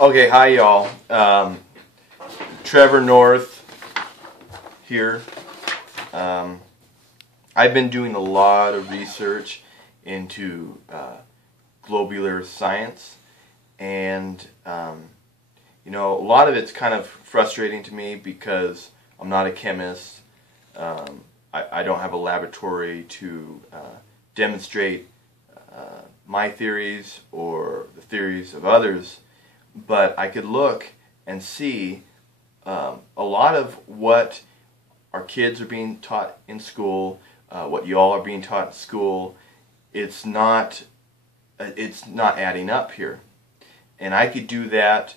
Okay, hi y'all. Trevor North here. I've been doing a lot of research into globular science, and a lot of it's kind of frustrating to me because I'm not a chemist. I don't have a laboratory to demonstrate my theories or the theories of others, but I could look and see a lot of what our kids are being taught in school, what y'all are being taught in school. It's not adding up here, and I could do that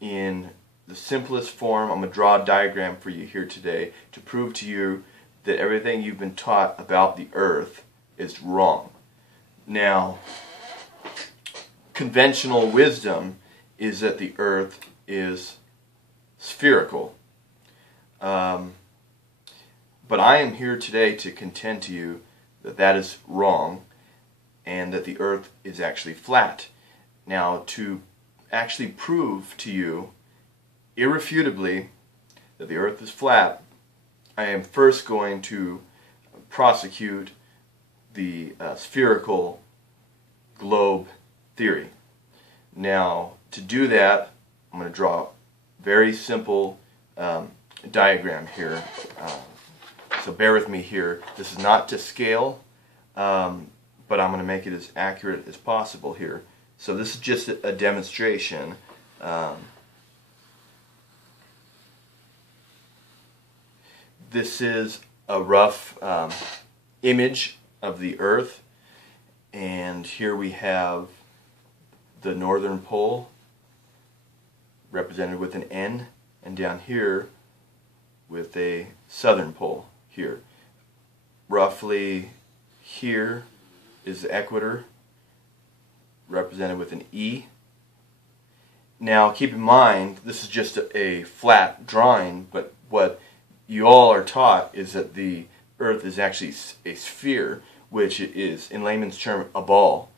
in the simplest form. I'm going to draw a diagram for you here today to prove to you that everything you've been taught about the earth is wrong. Now, conventional wisdom is that the earth is spherical. But I am here today to contend to you that that is wrong and that the earth is actually flat. Now, to actually prove to you irrefutably that the earth is flat, I am first going to prosecute the spherical globe theory. Now, to do that, I'm going to draw a very simple diagram here. So bear with me here. This is not to scale, but I'm going to make it as accurate as possible here. So this is just a demonstration. This is a rough image of the earth, and here we have the northern pole represented with an N, and down here with a southern pole here. Roughly here is the equator represented with an E. Now keep in mind, this is just a flat drawing, but what you all are taught is that the earth is actually a sphere, which is, in layman's term, a ball.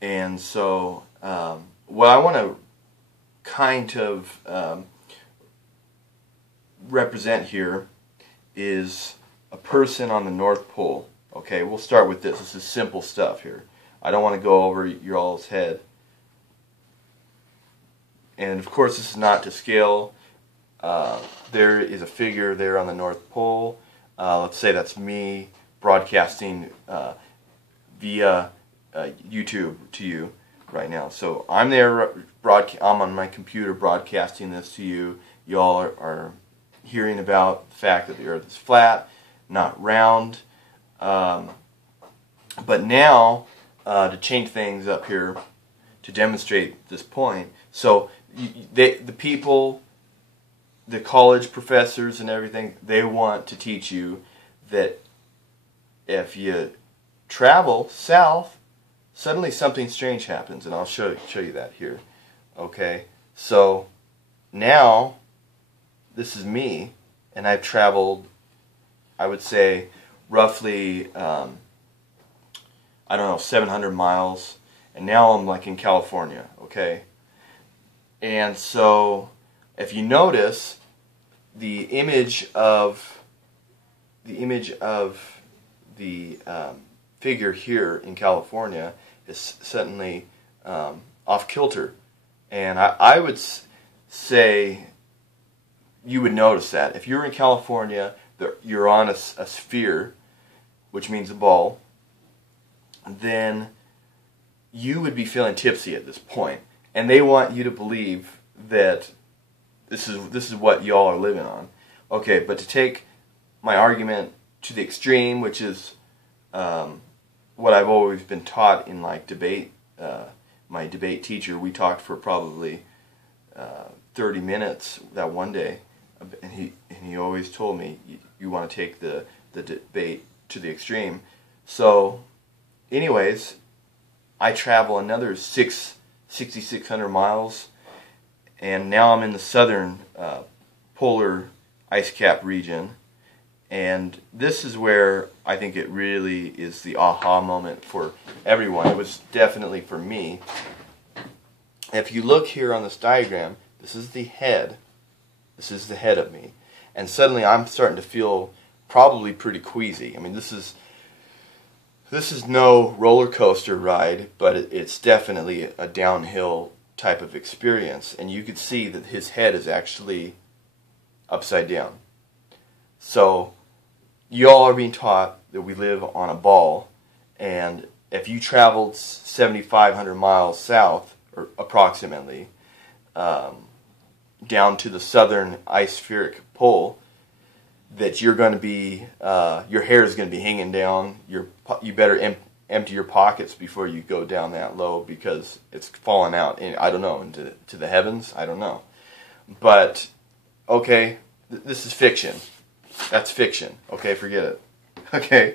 And so what I want to kind of represent here is a person on the North Pole. Okay, we'll start with this. This is simple stuff here. I don't want to go over your all's head. And of course this is not to scale. There is a figure there on the North Pole. Let's say that's me broadcasting via YouTube to you right now. So I'm there, I'm on my computer broadcasting this to you. Y'all are hearing about the fact that the earth is flat, not round. But now, to change things up here, to demonstrate this point, so the people, the college professors and everything, they want to teach you that if you travel south, suddenly something strange happens, and I'll show you that here. Okay, so now this is me, and I've traveled, I would say, roughly, I don't know, 700 miles, and now I'm like in California. Okay, and so if you notice, the image of the figure here in California is suddenly off kilter, and I would say you would notice that if you're in California, you're on a sphere, which means a ball, then you would be feeling tipsy at this point, and they want you to believe that this is what y'all are living on. Okay, but to take my argument to the extreme, which is what I've always been taught in like debate, my debate teacher, we talked for probably 30 minutes that one day, and he always told me, you want to take the debate to the extreme. So anyways, I travel another 6,600 miles, and now I'm in the southern polar ice cap region, and this is where I think it really is the aha moment for everyone. It was definitely for me. If you look here on this diagram, this is the head. This is the head of me. And suddenly I'm starting to feel probably pretty queasy. I mean, this is no roller coaster ride, but it's definitely a downhill type of experience. And you could see that his head is actually upside down. So you all are being taught that we live on a ball, and if you traveled 7,500 miles south, or approximately, down to the southern ice-spheric pole, that you're going to be, your hair is going to be hanging down. You better empty your pockets before you go down that low, because it's falling out. I don't know, into the heavens. I don't know, but okay, this is fiction. That's fiction. Okay, forget it. Okay,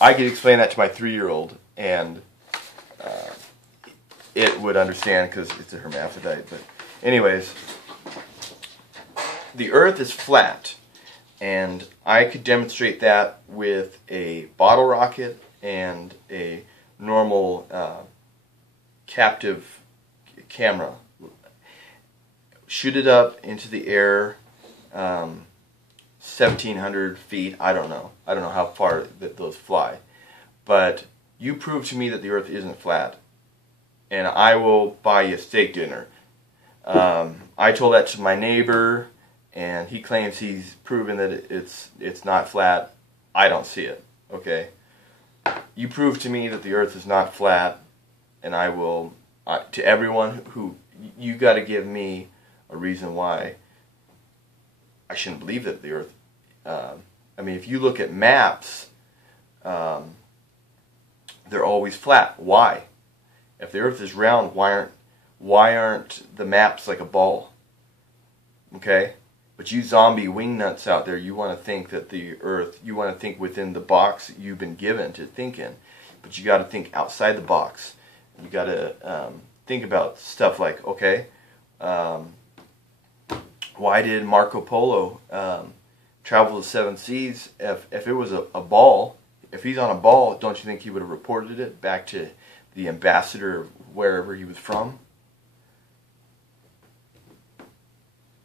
I could explain that to my 3-year-old, and it would understand because it's a hermaphrodite. But anyways, the Earth is flat, and I could demonstrate that with a bottle rocket and a normal captive camera. Shoot it up into the air, 1,700 feet. I don't know how far those fly, but you prove to me that the Earth isn't flat, and I will buy you a steak dinner. I told that to my neighbor, and he claims he's proven that it's not flat. I don't see it. Okay, you prove to me that the Earth is not flat, and I will. To everyone who, you got to give me a reason why I shouldn't believe that the Earth. I mean, if you look at maps, they're always flat. Why? If the Earth is round, why aren't the maps like a ball? Okay, but you zombie wingnuts out there, you want to think that the Earth, you want to think within the box you've been given to think in, but you got to think outside the box. You got to think about stuff like, okay, why did Marco Polo travel the 7 seas? If it was a ball, if he's on a ball, don't you think he would have reported it back to the ambassador of wherever he was from?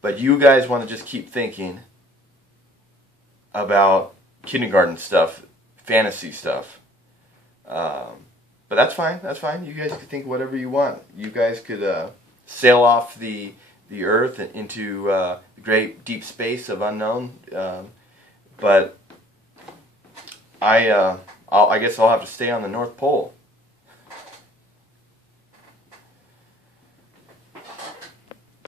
But you guys want to just keep thinking about kindergarten stuff, fantasy stuff. But that's fine. That's fine. You guys can think whatever you want. You guys could sail off the Earth into the great deep space of unknown. But I guess I'll have to stay on the North Pole.